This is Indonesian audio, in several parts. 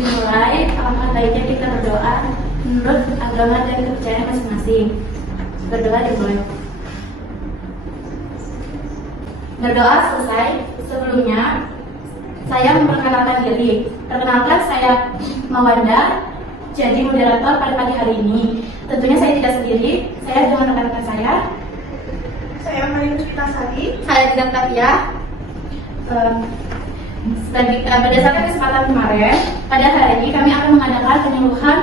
dimulai, alangkah baiknya kita berdoa menurut agama dan kepercayaan masing-masing. Berdoa dimulai. Berdoa selesai. Sebelumnya, saya memperkenalkan diri. Perkenalkan, saya Mawanda, jadi moderator pada pagi hari ini. Tentunya saya tidak sendiri, saya dengan rekan-rekan saya. Saya Marin Sari. Saya Dinam Tatia. Berdasarkan kesempatan kemarin, pada hari ini kami akan mengadakan penyuluhan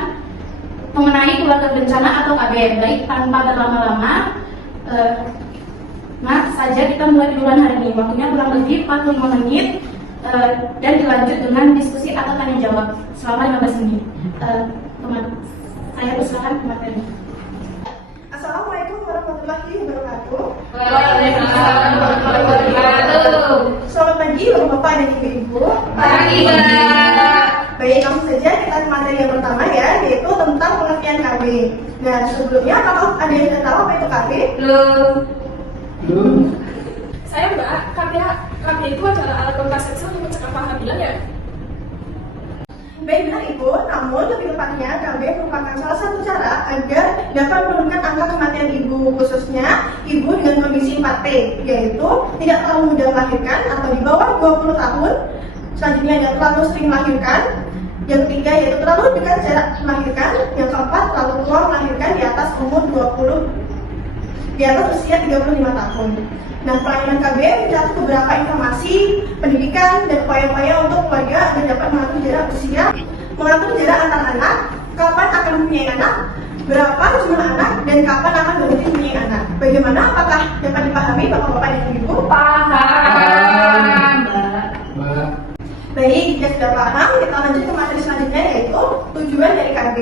mengenai keluarga berencana atau KB. Baik, tanpa berlama-lama, saja kita mulai duluan hari ini. Waktunya kurang lebih 45 menit dan dilanjut dengan diskusi atau tanya jawab selama 15 menit. Saya persilakan ke materi. Assalamualaikum warahmatullahi wabarakatuh. Waalaikumsalam warahmatullahi wabarakatuh. Selamat pagi Bapak dan Ibu. Pagi, Mbak. Baik, langsung saja kita ke materi yang pertama ya, yaitu tentang pengertian KB. Nah, sebelumnya apakah ada yang sudah tahu apa itu KB? Belum. Saya Mbak, KB itu adalah alat kontrasepsi untuk mencegah kehamilan ya? Baik benar Ibu, namun lebih tepatnya KB merupakan salah satu cara agar dapat menurunkan angka kematian ibu, khususnya ibu dengan kondisi 4T, yaitu tidak terlalu mudah melahirkan atau di bawah 20 tahun, selanjutnya tidak terlalu sering melahirkan, yang ketiga yaitu terlalu dekat jarak melahirkan, yang keempat terlalu tua melahirkan di atas umur 20, di atas usia 35 tahun. Nah, pelayanan KB mencakup beberapa informasi, pendidikan, dan upaya-upaya untuk keluarga agar dapat mengatur jarak usia, mengatur jarak antar anak, kapan akan mempunyai anak, berapa jumlah anak, dan kapan akan berhenti mempunyai anak. Bagaimana? Apakah dapat dipahami Bapak-Bapak dan Ibu? Paham, Mbak. Baik, jika sudah paham, kita lanjut ke materi selanjutnya, yaitu tujuan dari KB.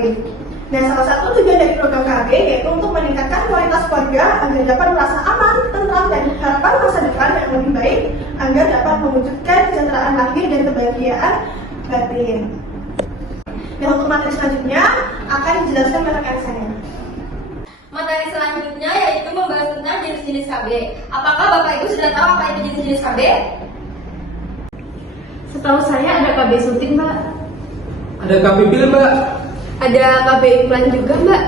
Nah, salah satu tujuan dari program KB yaitu untuk meningkatkan kualitas keluarga agar dapat merasa aman, tentram, dan harapan masa depan yang lebih baik agar dapat mewujudkan kesejahteraan lahir dan kebahagiaan batin. Nah, untuk materi selanjutnya akan dijelaskan oleh rekan saya. Materi selanjutnya yaitu membahas tentang jenis-jenis KB. Apakah Bapak Ibu sudah tahu apa itu jenis-jenis KB? Setahu saya ada KB suntik, Mbak. Ada KB pil, Mbak. Ada KB implan juga, Mbak.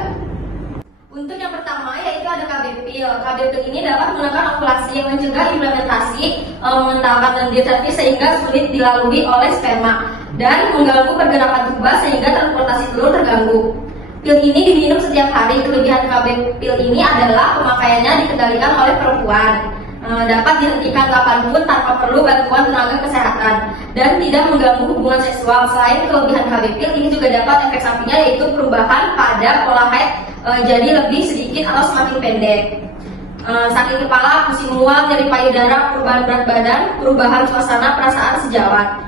Untuk yang pertama yaitu ada KB pil. KB pil ini dapat menggunakan ovulasi yang mencegah implementasi mengentalkan lendir cervix sehingga sulit dilalui oleh sperma dan mengganggu pergerakan tuba sehingga transportasi telur terganggu. Pil ini diminum setiap hari. Kelebihan KB pil ini adalah pemakaiannya dikendalikan oleh perempuan. Dapat dihentikan kapanpun tanpa perlu bantuan tenaga kesehatan dan tidak mengganggu hubungan seksual. Selain kelebihan KB pil, ini juga dapat efek sampingnya yaitu perubahan pada pola haid jadi lebih sedikit atau semakin pendek, sakit kepala, pusing mual, nyeri payudara, perubahan berat badan, perubahan suasana perasaan sejawat.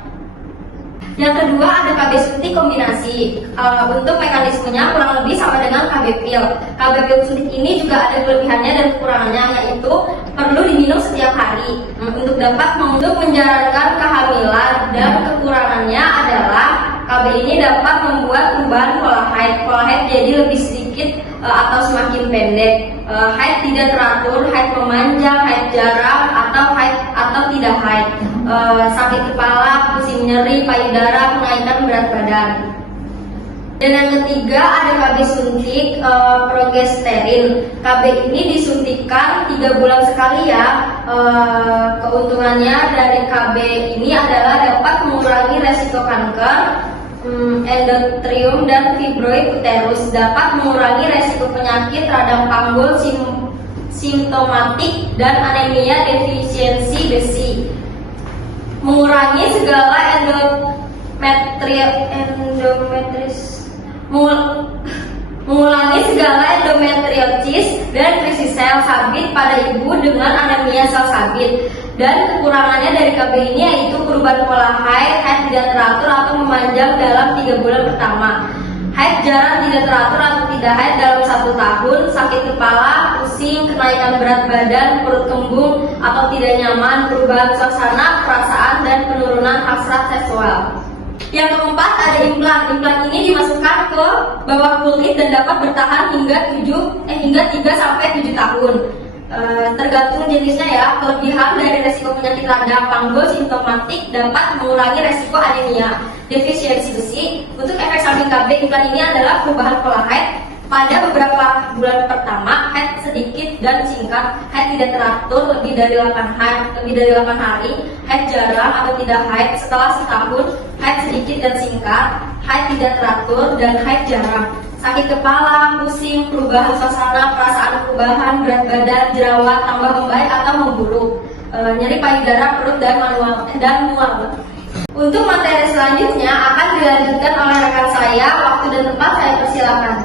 Yang kedua ada KB suntik kombinasi. Untuk mekanismenya kurang lebih sama dengan KB pil. KB pil suntik ini juga ada kelebihannya dan kekurangannya, yaitu perlu diminum setiap hari untuk dapat menjalankan kehamilan, dan kekurangannya adalah KB ini dapat membuat perubahan pola haid. Pola haid jadi lebih sedikit atau semakin pendek. Haid tidak teratur, haid memanjang, haid jarang, atau haid atau tidak haid. Sakit kepala, pusing nyeri payudara, kenaikan berat badan. Dan yang ketiga ada KB suntik progesterin. KB ini disuntikkan 3 bulan sekali ya. Keuntungannya dari KB ini adalah dapat mengurangi resiko kanker, endometrium dan fibroid uterus, dapat mengurangi resiko penyakit radang panggul simptomatik dan anemia defisiensi besi, mengurangi segala mengulangi segala endometriosis dan krisis sel sabit pada ibu dengan anemia sel sabit. Dan kekurangannya dari KB ini yaitu perubahan pola haid, haid tidak teratur atau memanjang dalam 3 bulan pertama, haid jarang tidak teratur atau tidak haid dalam 1 tahun, sakit kepala, pusing, kenaikan berat badan, perut kembung atau tidak nyaman, perubahan suasana, perasaan, dan penurunan hasrat seksual. Yang keempat ada implan. Implan ini dimasukkan ke bawah kulit dan dapat bertahan hingga 3 sampai 7 tahun. Tergantung jenisnya ya. Kelebihan dari resiko penyakit radang panggul simptomatik dapat mengurangi resiko anemia, defisiensi besi. Untuk efek samping KB implan ini adalah perubahan pola haid. Pada beberapa bulan pertama, haid sedikit dan singkat, haid tidak teratur lebih dari 8 hari, haid jarang atau tidak haid setelah setahun, haid sedikit dan singkat, haid tidak teratur, dan haid jarang. Sakit kepala, pusing, perubahan suasana, perasaan perubahan, berat badan, jerawat, tambah membaik atau memburuk, nyeri payudara, perut, dan mual. Untuk materi selanjutnya akan dilanjutkan oleh rekan saya. Waktu dan tempat saya persilakan.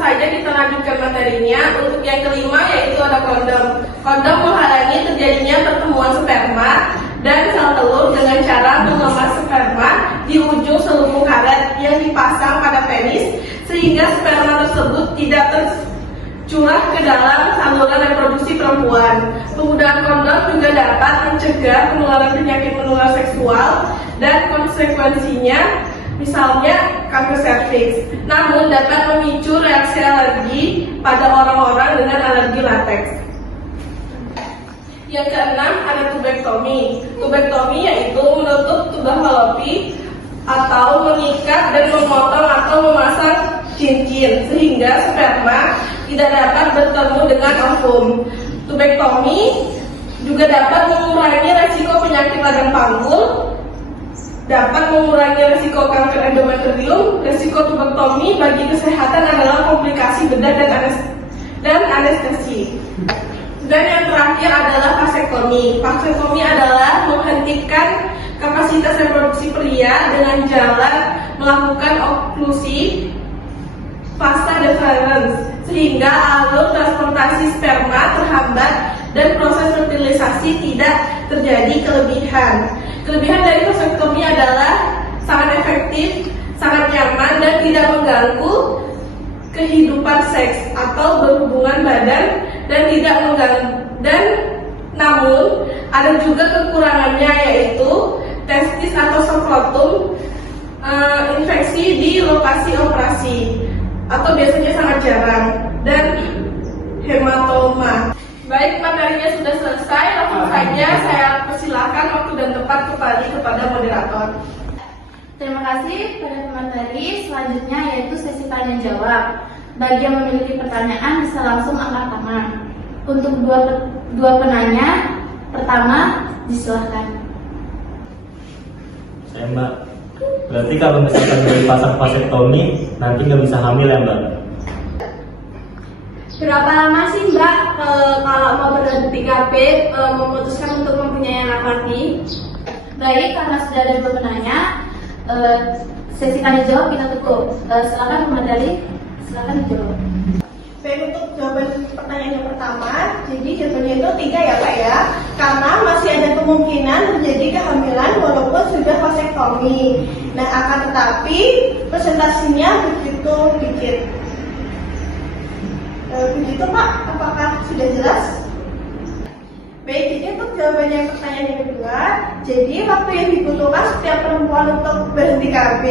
Saja kita lanjutkan materinya. Untuk yang kelima yaitu ada kondom. Kondom menghalangi terjadinya pertemuan sperma dan sel telur dengan cara mengemas sperma di ujung selubung karet yang dipasang pada penis sehingga sperma tersebut tidak tercurah ke dalam saluran reproduksi perempuan. Penggunaan kondom juga dapat mencegah penularan penyakit menular seksual dan konsekuensinya misalnya kanker serviks, namun dapat memicu reaksi alergi pada orang-orang dengan alergi lateks. Yang keenam ada tubektomi. Tubektomi yaitu menutup tuba falopi atau mengikat dan memotong atau memasang cincin sehingga sperma tidak dapat bertemu dengan ovum. Tubektomi juga dapat mengurangi resiko penyakit radang panggul, dapat mengurangi resiko kanker endometrium. Resiko tubektomi bagi kesehatan adalah komplikasi bedah dan anestesi. Dan yang terakhir adalah vasektomi. Vasektomi adalah menghentikan kapasitas reproduksi pria dengan jalan melakukan oklusi vasa deferens sehingga alur transportasi sperma terhambat dan proses fertilisasi tidak terjadi kelebihan. Kelebihan dari vasektomi adalah sangat efektif, sangat nyaman, dan tidak mengganggu kehidupan seks atau berhubungan badan dan tidak mengganggu. Namun ada juga kekurangannya yaitu testis atau skrotum, infeksi di lokasi operasi atau biasanya sangat jarang, dan hematoma. Baik, materinya sudah selesai. Langsung saja saya persilakan waktu dan tempat kembali kepada moderator. Terima kasih pada pemateri. Selanjutnya yaitu sesi tanya jawab. Bagi yang memiliki pertanyaan bisa langsung angkat tangan. Untuk dua penanya, pertama disilahkan. Saya Mbak, berarti kalau misalkan dari pasang vasektomi nanti nggak bisa hamil ya Mbak? Berapa lama sih Mbak kalau mau berhenti KB memutuskan untuk mempunyai anak laki? Baik, karena sudah ada dua penanya, sesi tanya jawab kita tutup. Silakan pemateri, silakan dijawab. Baik, untuk jawaban pertanyaan yang pertama, jadi jawabannya itu 3 ya Pak ya. Karena masih ada kemungkinan terjadi kehamilan walaupun sudah vasektomi. Nah, akan tetapi presentasinya begitu dikit. Begitu Pak, apakah sudah jelas? Baik, jadi untuk jawaban yang pertanyaan yang kedua, jadi waktu yang dibutuhkan setiap perempuan untuk berhenti KB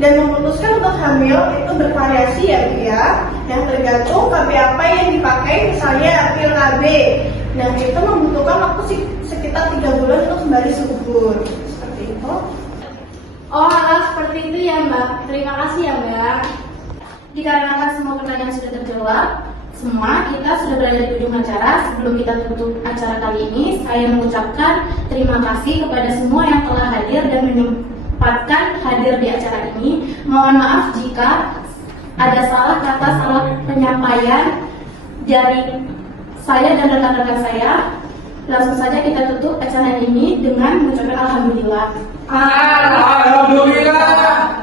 dan memutuskan untuk hamil itu bervariasi ya Bu ya. Yang tergantung KB apa yang dipakai, misalnya pil KB. Nah, itu membutuhkan waktu sekitar 3 bulan untuk kembali subur. Seperti itu. Oh, seperti itu ya Mbak. Terima kasih ya Mbak. Dikarenakan semua pertanyaan sudah terjawab, semua kita sudah berada di ujung acara. Sebelum kita tutup acara kali ini, saya mengucapkan terima kasih kepada semua yang telah hadir dan menyempatkan hadir di acara ini. Mohon maaf jika ada salah kata, salah penyampaian dari saya dan rekan-rekan saya. Langsung saja kita tutup acara ini dengan mengucapkan alhamdulillah. Alhamdulillah.